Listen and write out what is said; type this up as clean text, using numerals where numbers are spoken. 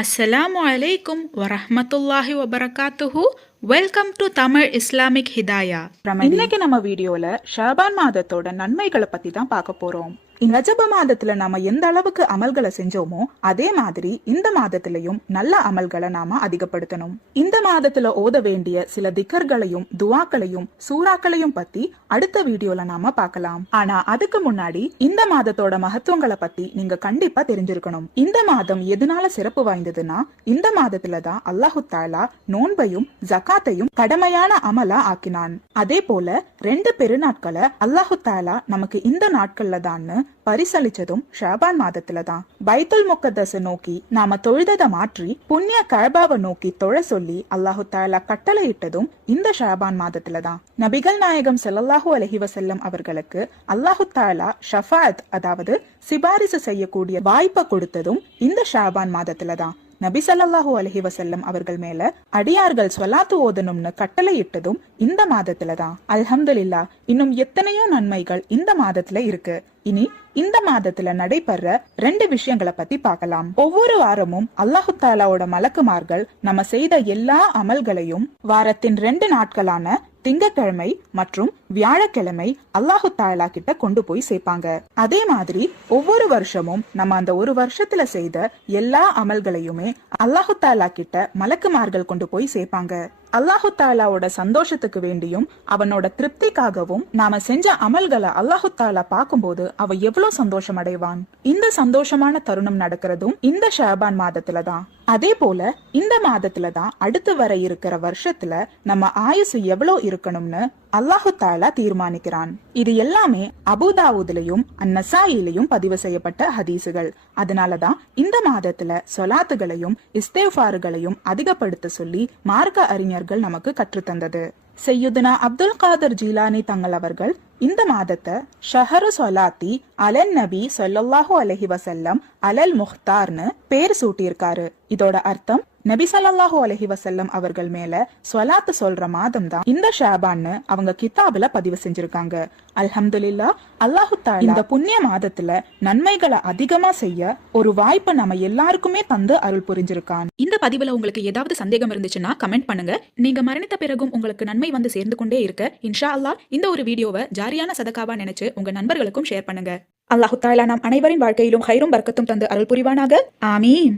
அஸ்ஸலாமு அலைக்கும் வரஹ்மத்துல்லாஹி வபரகாத்துஹு. Welcome to Tamil Islamic Hidaya. இன்னைக்கு நம்ம வீடியோல ஷாபான் மாதத்தோட நன்மைகளை பத்தி தான் பார்க்க போறோம். ரஜப மாதத்துல நாம எந்த அளவுக்கு அமல்களை செஞ்சோமோ அதே மாதிரி இந்த மாதத்திலையும் நல்ல அமல்களை நாம அதிகப்படுத்தணும். இந்த மாதத்துல ஓத வேண்டிய சில திக்கர்களையும் துவாக்களையும் சூறாக்களையும் பத்தி அடுத்த வீடியோல நாம பார்க்கலாம். ஆனா அதுக்கு முன்னாடி இந்த மாதத்தோட மகத்துவங்களை பத்தி நீங்க கண்டிப்பா தெரிஞ்சிருக்கணும். இந்த மாதம் எதனால சிறப்பு வாய்ந்ததுன்னா இந்த மாதத்துலதான் அல்லாஹு தாலா நோன்பையும் ஜகாத்தையும் கடமையான அமலா ஆக்கினான். அதே போல 2 பெருநாட்களை அல்லாஹு தாலா நமக்கு இந்த நாட்கள்ல தான் பரிசளிச்சதும் ஷாபான் மாதத்துல தான். பைத்துல் முக்கத்தஸ நோக்கி நாம தொழுததை மாற்றி புண்ணிய கஅபாவை நோக்கி தொழ சொல்லி அல்லாஹு தஆலா கட்டளையிட்டதும் இந்த ஷாபான் மாதத்துல தான். நபிகள் நாயகம் ஸல்லல்லாஹு அலைஹி வஸல்லம் அவர்களுக்கு அல்லாஹு தஆலா ஷஃபாஅத் அதாவது சிபாரிசு செய்யக்கூடிய வாய்ப்பை கொடுத்ததும் இந்த ஷாபான் மாதத்துல தான். நபி ஸல்லல்லாஹு அலைஹி வஸல்லம் அவர்கள் மேல அடியார்கள் ஸலாத்து ஓதணும்னு கட்டளையிட்டதும் இந்த மாதத்துல தான். அல்ஹம்துலில்லாஹ், இன்னும் எத்தனையோ நன்மைகள் இந்த மாதத்துல இருக்கு. இனி இந்த மாதத்துல நடைபெற 2 விஷயங்களை பத்தி பார்க்கலாம். ஒவ்வொரு வாரமும் அல்லாஹு தாலாவோட மலக்குமார்கள் நம்ம செய்த எல்லா அமல்களையும் வாரத்தின் 2 நாட்களான திங்கட்கிழமை மற்றும் வியாழக்கிழமை அல்லாஹு தாலா கிட்ட கொண்டு போய் சேர்ப்பாங்க. அதே மாதிரி ஒவ்வொரு வருஷமும் நம்ம அந்த ஒரு வருஷத்துல செய்த எல்லா அமல்களையுமே அல்லாஹு தாலா கிட்ட மலக்குமார்கள் கொண்டு போய் சேர்ப்பாங்க. அல்லாஹு தாலாவோட சந்தோஷத்துக்கு வேண்டியும் அவனோட திருப்திக்காகவும் நாம செஞ்ச அமல்களை அல்லாஹு தாலா பார்க்கும்போது அவ எவ்வளவு சந்தோஷம் அடைவான். இந்த சந்தோஷமான தருணம் நடக்கிறதும் இந்த ஷாபான் மாதத்துல தான். அதே போல இந்த மாதத்துல தான் அடுத்து வர இருக்கிற வருஷத்துல நம்ம ஆயுசு எவ்வளவு இருக்கணும்னு அல்லாஹு தாலா தீர்மானிக்கிறான். இது எல்லாமே அபூதாவூதுலயும் அந்நசாயிலையும் பதிவு செய்யப்பட்ட ஹதீசுகள். அதனாலதான் இந்த மாதத்துல சொலாத்துகளையும் இஸ்திக்ஃபார்களையும் அதிகப்படுத்த சொல்லி மார்க்க அறிஞர்கள் நமக்கு கற்றுத்தந்தது. சையுதுனா அப்துல் காதர் ஜீலானி தங்கள் அவர்கள் இந்த மாதத்தை ஷஹரு சொலாத்தி அலன் நபி ஸல்லல்லாஹு அலைஹி வஸல்லம் அலல் முஹ்தார்னு பேர் சூட்டியிருக்காரு. இதோட அர்த்தம் நபி ஸல்லல்லாஹு அலைஹி வஸல்லம் அவர்கள் மேல சொலாத்து சொல்ற மாதம் தான் இந்த ஷாபான்னு அவங்க கிதாபுல பதிவு செஞ்சிருக்காங்க. அல்ஹம்துலில்லாஹ், அல்லாஹு தஆலா இந்த புண்ணிய மாதத்துல நன்மைகளை அதிகமா செய்ய ஒரு வாய்ப்பை நம்ம எல்லாருக்குமே தந்து அருள் புரிஞ்சிருக்கான். இந்த பதிவுல உங்களுக்கு ஏதாவது சந்தேகம் இருந்துச்சுன்னா கமெண்ட் பண்ணுங்க. நீங்க மரணித்த பிறகும் உங்களுக்கு நன்மை வந்து சேர்ந்து கொண்டே இருக்க இன்ஷா அல்லாஹ் இந்த ஒரு வீடியோவை ஜாரியான சதகாவா நினைச்சு உங்க நண்பர்களுக்கும் ஷேர் பண்ணுங்க. அல்லாஹு தஆலா நம் அனைவரின் வாழ்க்கையிலும் ஹைரும் பர்க்கத்தும் தந்து அருள் புரிவானாக. ஆமீன்.